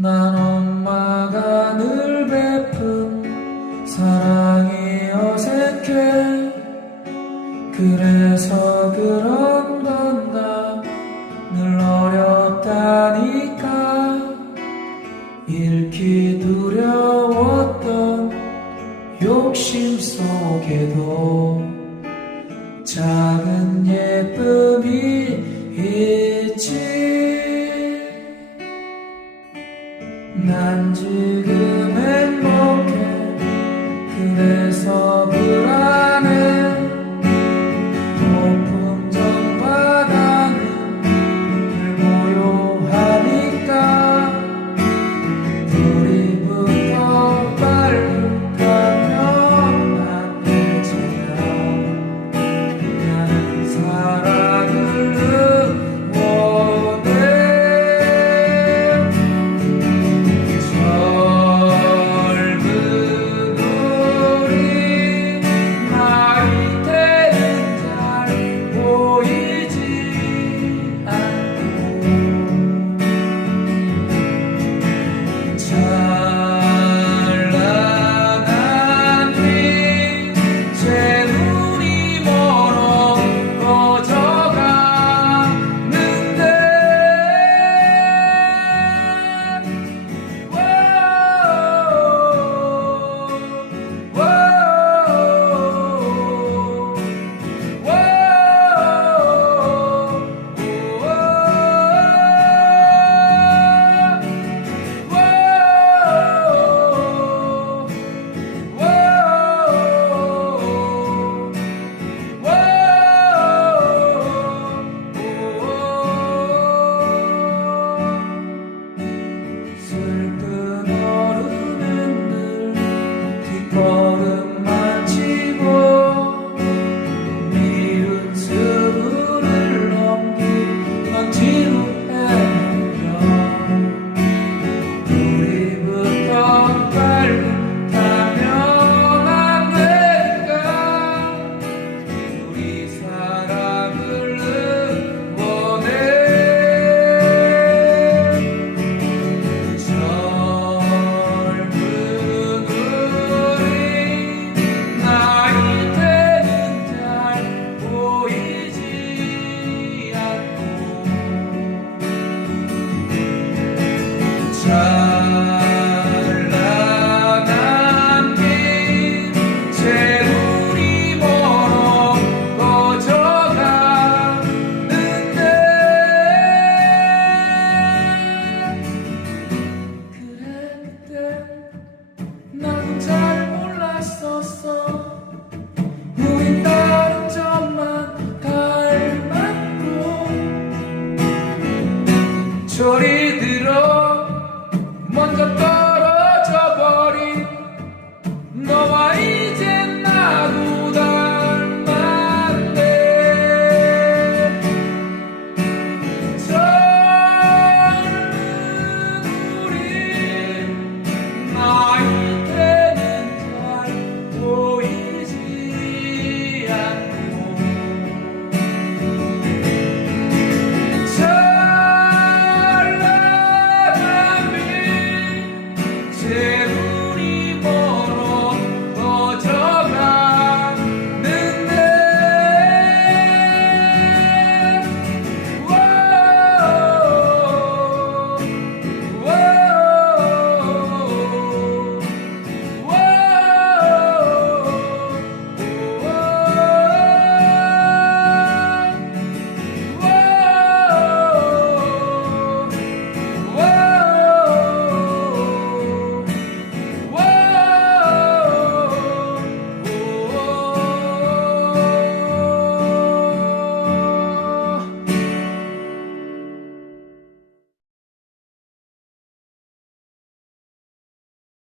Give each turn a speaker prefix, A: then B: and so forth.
A: 난 엄마가 늘 베푼 사랑이 어색해. 그래서 그런 건가 늘 어렵다니까. 잃기 두려웠던 욕심 속에도 작은 예쁨이 있지.